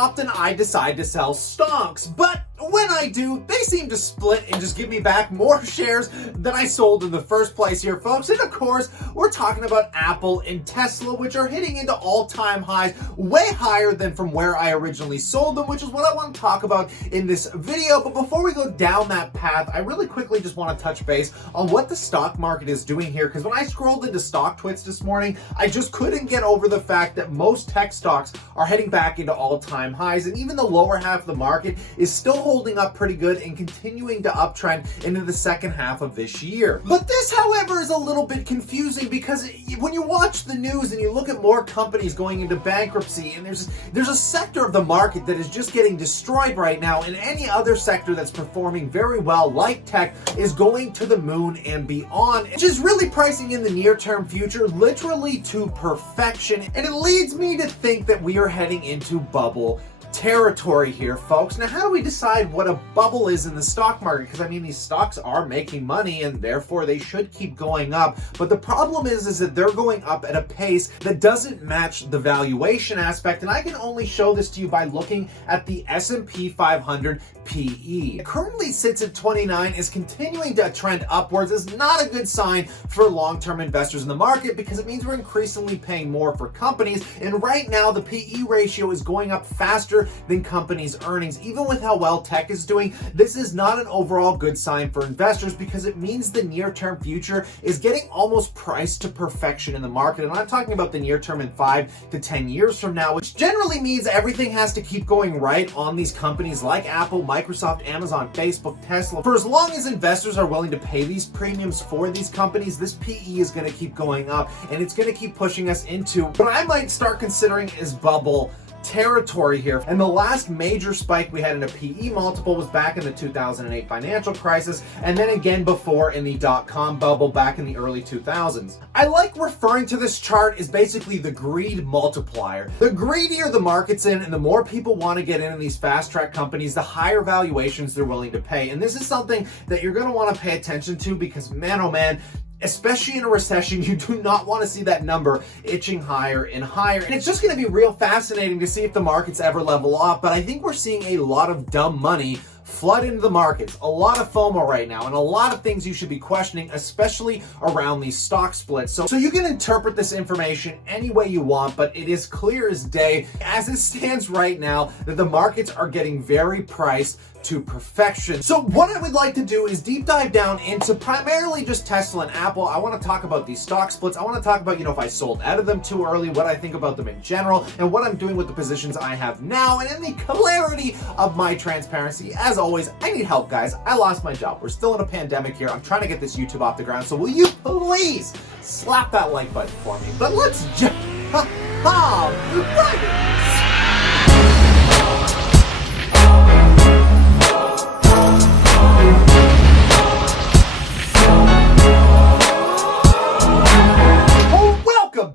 often I decide to sell stocks, but when I do, they seem to split and just give me back more shares than I sold in the first place here, folks. And of course, we're talking about Apple and Tesla, which are hitting into all-time highs, way higher than from where I originally sold them, which is what I want to talk about in this video. But before we go down that path, I really quickly just want to touch base on what the stock market is doing here, because when I scrolled into StockTwits this morning, I just couldn't get over the fact that most tech stocks are heading back into all-time highs, and even the lower half of the market is still holding up pretty good and continuing to uptrend into the second half of this year. But this, however, is a little bit confusing because when you watch the news and you look at more companies going into bankruptcy, and there's a sector of the market that is just getting destroyed right now, and any other sector that's performing very well, like tech, is going to the moon and beyond, which is really pricing in the near-term future literally to perfection. And it leads me to think that we are heading into bubble territory here, folks. Now, how do we decide what a bubble is in the stock market? Because I mean, these stocks are making money and therefore they should keep going up. But the problem is that they're going up at a pace that doesn't match the valuation aspect. And I can only show this to you by looking at the S&P 500 PE. It currently sits at 29, is continuing to trend upwards. Is not a good sign for long-term investors in the market because it means we're increasingly paying more for companies. And right now, the PE ratio is going up faster than companies' earnings. Even with how well tech is doing, this is not an overall good sign for investors because it means the near-term future is getting almost priced to perfection in the market. And I'm talking about the near term in 5 to 10 years from now, which generally means everything has to keep going right on these companies like Apple, Microsoft, Amazon, Facebook, Tesla. For as long as investors are willing to pay these premiums for these companies, this PE is going to keep going up and it's going to keep pushing us into what I might start considering is bubble territory here. And the last major spike we had in a PE multiple was back in the 2008 financial crisis, and then again before in the dot-com bubble back in the early 2000s. I like referring to this chart as basically the greed multiplier. The greedier the market's in and the more people want to get in these fast track companies, the higher valuations they're willing to pay. And this is something that you're going to want to pay attention to because, man, oh man, especially in a recession, you do not want to see that number itching higher and higher. And it's just going to be real fascinating to see if the markets ever level off. But I think we're seeing a lot of dumb money flood into the markets, a lot of FOMO right now, and a lot of things you should be questioning, especially around these stock splits. So you can interpret this information any way you want, but it is clear as day, as it stands right now, that the markets are getting very priced to perfection. So what I would like to do is deep dive down into primarily just Tesla and Apple. I want to talk about these stock splits. I want to talk about, if I sold out of them too early, what I think about them in general, and what I'm doing with the positions I have now, and in the clarity of my transparency. As always, I need help, guys. I lost my job. We're still in a pandemic here. I'm trying to get this YouTube off the ground. So will you please slap that like button for me? But let's jump right in.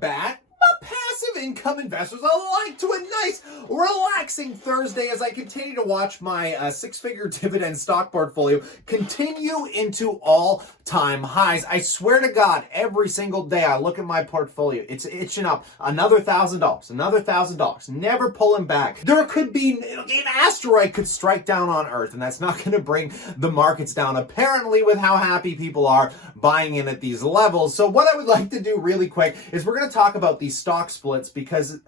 Back, my passive income investors alike, to a nice, relaxing Thursday as I continue to watch my six-figure dividend stock portfolio continue into all-time highs. I swear to God, every single day I look at my portfolio, it's itching up another $1,000, another $1,000, never pulling back. There could be an asteroid could strike down on Earth, and that's not going to bring the markets down, apparently, with how happy people are buying in at these levels. So what I would like to do really quick is we're going to talk about these stock splits because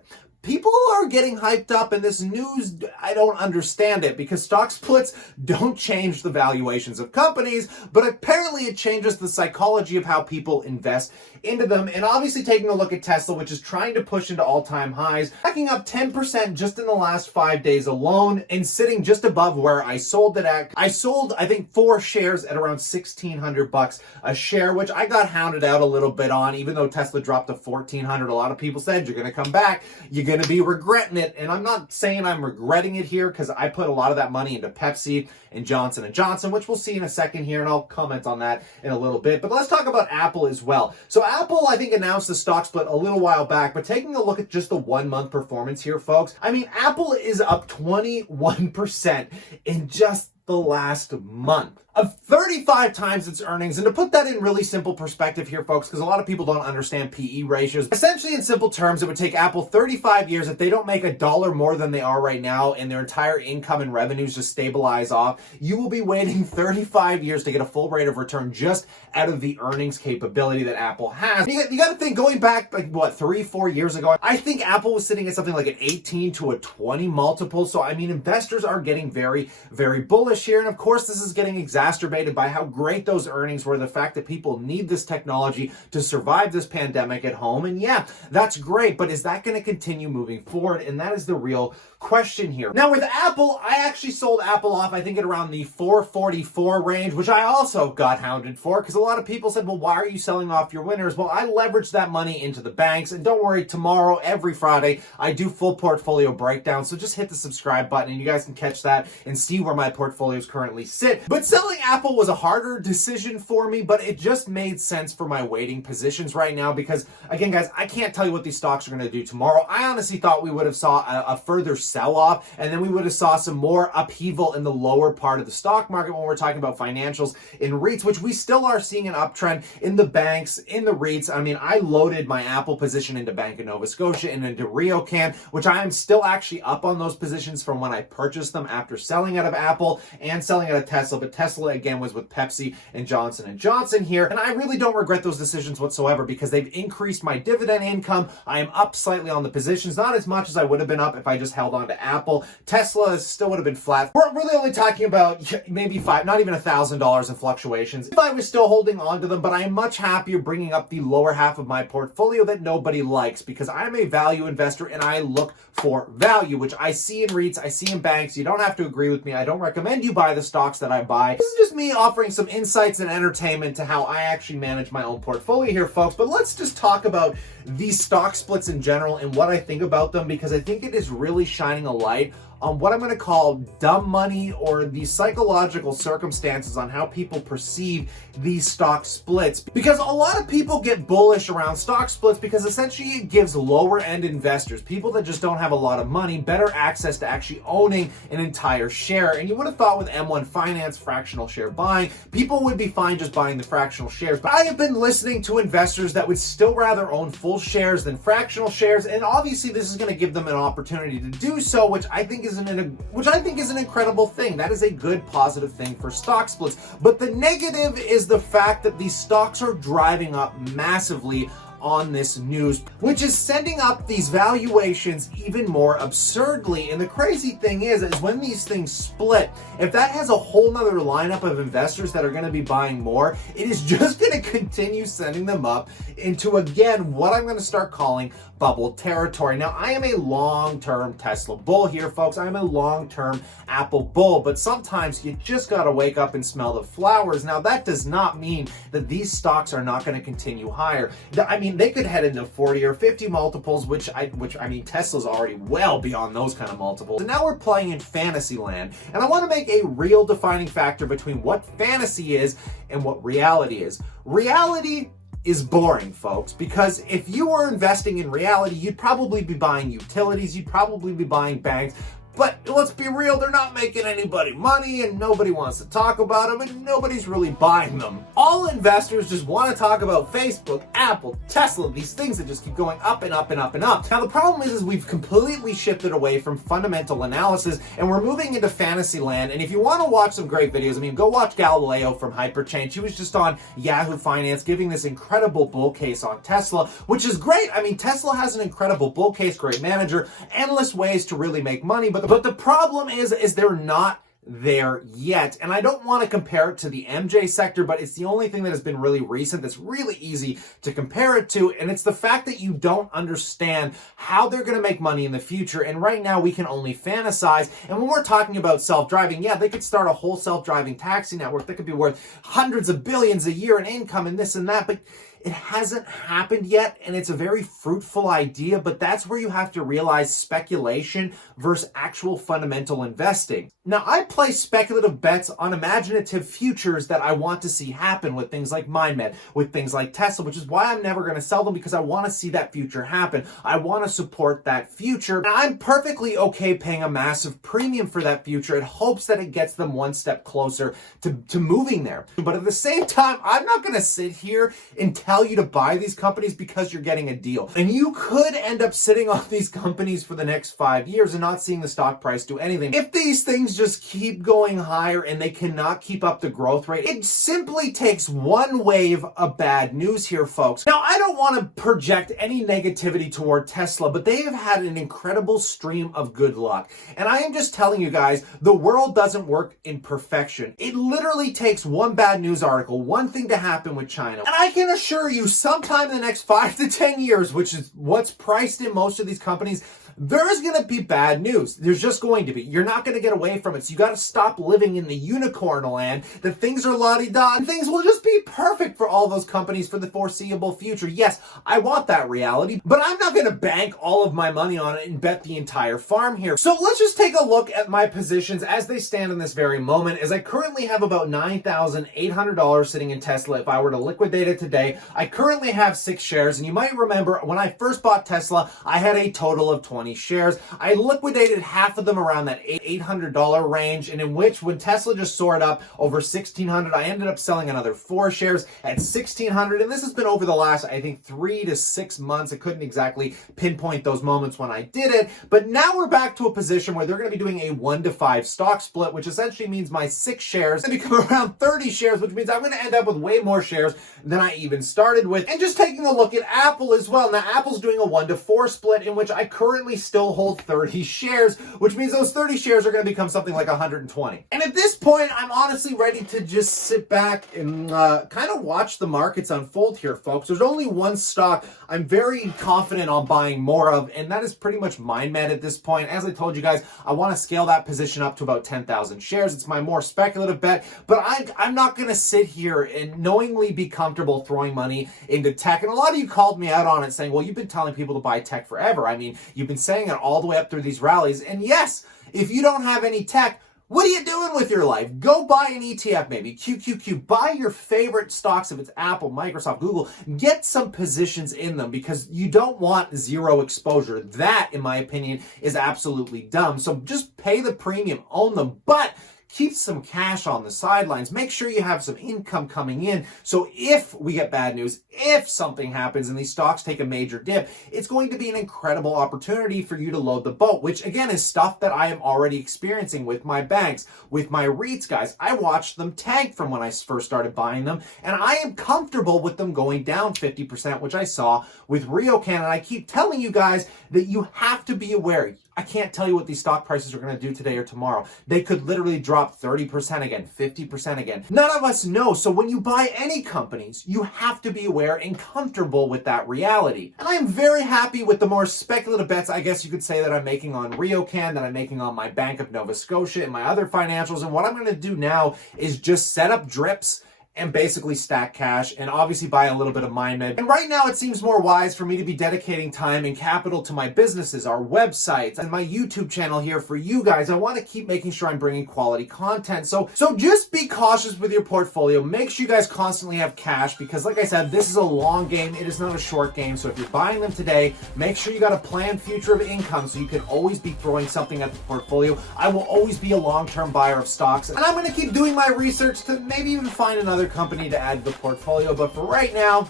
people are getting hyped up in this news. I don't understand it because stock splits don't change the valuations of companies, but apparently it changes the psychology of how people invest into them. And obviously taking a look at Tesla, which is trying to push into all-time highs, backing up 10% just in the last 5 days alone and sitting just above where I sold it at. I sold, I think, 4 shares at around $1,600 a share, which I got hounded out a little bit on, even though Tesla dropped to $1,400. A lot of people said, you're going to come back, you're going to be regretting it. And I'm not saying I'm regretting it here because I put a lot of that money into Pepsi and Johnson & Johnson, which we'll see in a second here, and I'll comment on that in a little bit. But let's talk about Apple as well. So Apple, I think, announced the stock split a little while back, but taking a look at just the 1 month performance here, folks, I mean, Apple is up 21% in just the last month. of 35 times its earnings. And to put that in really simple perspective here, folks, because a lot of people don't understand PE ratios. Essentially, in simple terms, it would take Apple 35 years if they don't make $1 more than they are right now and their entire income and revenues just stabilize off. You will be waiting 35 years to get a full rate of return just out of the earnings capability that Apple has. You got to think, going back, like, what, 3-4 years ago, I think Apple was sitting at something like an 18 to a 20 multiple. So, I mean, investors are getting very, very bullish here. And of course, this is getting exacerbated by how great those earnings were, the fact that people need this technology to survive this pandemic at home. And yeah, that's great, but is that going to continue moving forward? And that is the real question here. Now with Apple, I actually sold Apple off, I think at around the 444 range, which I also got hounded for, because a lot of people said, well, why are you selling off your winners? Well, I leveraged that money into the banks, and don't worry, tomorrow, every Friday, I do full portfolio breakdown, so just hit the subscribe button and you guys can catch that and see where my portfolios currently sit. But selling Apple was a harder decision for me, but it just made sense for my waiting positions right now, because again, guys, I can't tell you what these stocks are going to do tomorrow. I honestly thought we would have saw a further sell-off, and then we would have saw some more upheaval in the lower part of the stock market when we're talking about financials in REITs, which we still are seeing an uptrend in the banks, in the REITs. I mean, I loaded my Apple position into Bank of Nova Scotia and into RioCan, which I am still actually up on those positions from when I purchased them after selling out of Apple and selling out of Tesla. But Tesla, again, was with Pepsi and Johnson & Johnson here. And I really don't regret those decisions whatsoever, because they've increased my dividend income. I am up slightly on the positions, not as much as I would have been up if I just held on to Apple. Tesla still would have been flat. We're really only talking about maybe not even $1,000 in fluctuations if I was still holding on to them, but I am much happier bringing up the lower half of my portfolio that nobody likes, because I'm a value investor and I look for value, which I see in REITs, I see in banks. You don't have to agree with me. I don't recommend you buy the stocks that I buy. This is just me offering some insights and entertainment to how I actually manage my own portfolio here, folks. But let's just talk about these stock splits in general and what I think about them, because I think it is really shining a light on what I'm going to call dumb money, or the psychological circumstances on how people perceive these stock splits. Because a lot of people get bullish around stock splits because essentially it gives lower end investors, people that just don't have a lot of money, better access to actually owning an entire share. And you would have thought with M1 Finance fractional share buying, people would be fine just buying the fractional shares. But I have been listening to investors that would still rather own full shares than fractional shares. And obviously this is going to give them an opportunity to do so, which I think is an incredible thing. That is a good positive thing for stock splits. But the negative is the fact that these stocks are driving up massively on this news, which is sending up these valuations even more absurdly. And the crazy thing is when these things split, if that has a whole nother lineup of investors that are going to be buying more, it is just going to continue sending them up into, again, what I'm going to start calling bubble territory. Now, I am a long-term Tesla bull here, folks. I'm a long-term Apple bull, but sometimes you just got to wake up and smell the flowers. Now, that does not mean that these stocks are not going to continue higher. I mean, they could head into 40 or 50 multiples, which I mean, Tesla's already well beyond those kind of multiples. And now we're playing in fantasy land. And I want to make a real defining factor between what fantasy is and what reality is. Reality is boring, folks, because if you were investing in reality, you'd probably be buying utilities, you'd probably be buying banks. But let's be real, they're not making anybody money, and nobody wants to talk about them, and nobody's really buying them. All investors just want to talk about Facebook, Apple, Tesla, these things that just keep going up and up and up and up. Now, the problem is we've completely shifted away from fundamental analysis, and we're moving into fantasy land. And if you want to watch some great videos, I mean, go watch Galileo from Hyperchain. She was just on Yahoo Finance giving this incredible bull case on Tesla, which is great. I mean, Tesla has an incredible bull case, great manager, endless ways to really make money, but the problem is they're not there yet. And I don't want to compare it to the MJ sector, but it's the only thing that has been really recent that's really easy to compare it to. And it's the fact that you don't understand how they're going to make money in the future. And right now we can only fantasize. And when we're talking about self-driving, yeah, they could start a whole self-driving taxi network that could be worth hundreds of billions a year in income and this and that. But It hasn't happened yet, and it's a very fruitful idea, but that's where you have to realize speculation versus actual fundamental investing. Now, I place speculative bets on imaginative futures that I want to see happen with things like MindMed, with things like Tesla, which is why I'm never going to sell them, because I want to see that future happen. I want to support that future. Now, I'm perfectly okay paying a massive premium for that future in hopes that it gets them one step closer to moving there. But at the same time, I'm not going to sit here and tell you to buy these companies because you're getting a deal. And you could end up sitting on these companies for the next 5 years and not seeing the stock price do anything. If these things just keep going higher and they cannot keep up the growth rate, it simply takes one wave of bad news here, folks. Now, I don't want to project any negativity toward Tesla, but they have had an incredible stream of good luck. And I am just telling you guys, the world doesn't work in perfection. It literally takes one bad news article, one thing to happen with China. And I can assure you, sometime in the next 5 to 10 years, which is what's priced in most of these companies, there is going to be bad news. There's just going to be. You're not going to get away from it. So you got to stop living in the unicorn land that things are la-di-da and things will just be perfect for all those companies for the foreseeable future. Yes, I want that reality, but I'm not going to bank all of my money on it and bet the entire farm here. So let's just take a look at my positions as they stand in this very moment, as I currently have about $9,800 sitting in Tesla. If I were to liquidate it today, I currently have 6 shares. And you might remember when I first bought Tesla, I had a total of 20 shares. I liquidated half of them around that $800 range, and in which, when Tesla just soared up over $1,600, I ended up selling another 4 shares at $1,600, and this has been over the last, I think, 3 to 6 months. I couldn't exactly pinpoint those moments when I did it, but now we're back to a position where they're going to be doing a 1-to-5 stock split, which essentially means my 6 shares become around 30 shares, which means I'm going to end up with way more shares than I even started with. And just taking a look at Apple as well. Now, Apple's doing a 1-to-4 split, in which I currently still hold 30 shares, which means those 30 shares are going to become something like 120. And at this point, I'm honestly ready to just sit back and kind of watch the markets unfold here, folks. There's only one stock I'm very confident on buying more of, and that is pretty much MindMed at this point. As I told you guys, I want to scale that position up to about 10,000 shares. It's my more speculative bet, but I'm not going to sit here and knowingly be comfortable throwing money into tech. And a lot of you called me out on it, saying, well, you've been telling people to buy tech forever. I mean, you've been saying it all the way up through these rallies. And yes, if you don't have any tech, what are you doing with your life? Go buy an ETF, maybe QQQ. Buy your favorite stocks, if it's Apple, Microsoft, Google. Get some positions in them, because you don't want zero exposure. That, in my opinion, is absolutely dumb. So just pay the premium, own them, but keep some cash on the sidelines. Make sure you have some income coming in. So if we get bad news, if something happens and these stocks take a major dip, it's going to be an incredible opportunity for you to load the boat, which again is stuff that I am already experiencing with my banks, with my REITs, guys. I watched them tank from when I first started buying them, and I am comfortable with them going down 50%, which I saw with RioCan. And I keep telling you guys that you have to be aware. I can't tell you what these stock prices are going to do today or tomorrow. They could literally drop 30% again, 50% again. None of us know. So when you buy any companies, you have to be aware and comfortable with that reality. And I am very happy with the more speculative bets, I guess you could say, that I'm making on RioCan, that I'm making on my Bank of Nova Scotia and my other financials. And what I'm going to do now is just set up drips and basically stack cash, and obviously buy a little bit of MindMed. And right now it seems more wise for me to be dedicating time and capital to my businesses, our websites, and my YouTube channel here for you guys. I want to keep making sure I'm bringing quality content. So just be cautious with your portfolio. Make sure you guys constantly have cash, because like I said, this is a long game. It is not a short game. So if you're buying them today, make sure you got a planned future of income so you can always be throwing something at the portfolio. I will always be a long-term buyer of stocks, and I'm going to keep doing my research to maybe even find another company to add to the portfolio. But for right now,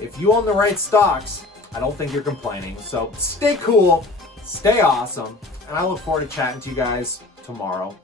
if you own the right stocks, I don't think you're complaining. So stay cool, stay awesome, and I look forward to chatting to you guys tomorrow.